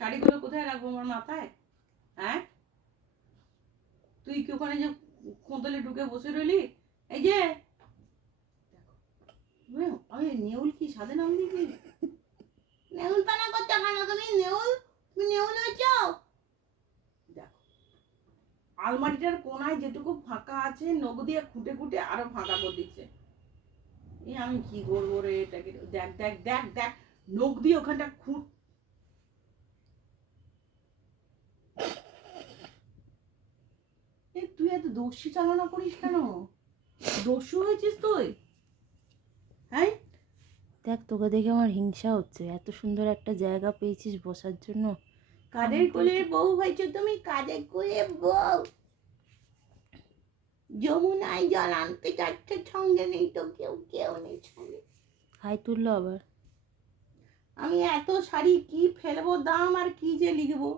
শাড়িগুলো কোথায় রাখবো আমার মাথায়? হ্যাঁ, তুই কি ওখানে যে কোঁতলে ঢুকে বসে রইলি? এই যে আমি নেউল কি সাদে নাম দিবি? নেউল পানা করতে কেন তুমি? নেউল হয়েছো? দেখো, আলমারিটার কোনায় যেটুকু ফাঁকা আছে নখ দিয়ে খুঁটে খুঁটে আরো ফাঁকা করে দিচ্ছে। আমি কি করবো রে এটাকে? দেখ দেখ দেখ দেখ, নখ দিয়ে ওখানটা খুঁট। তুই এত দস্যি চালনা করিস কেন? দস্যু হয়েছিস তুই? হ্যাঁ, দেখ, তোকে দেখে আমার হিংসা হচ্ছে। এত সুন্দর একটা জায়গা পেয়েছিস বসার জন্য। কাদের কোলে বউ হয়েছে তুমি? কাদের কোলে বউ? যমুনায় জল আনতে যাচ্ছে, সঙ্গে নেই তো কেউ নেই সঙ্গে। হাই তুললো আবার। আমি এত শাড়ি কি ফেলবো দাম আর কি যে লিখবো?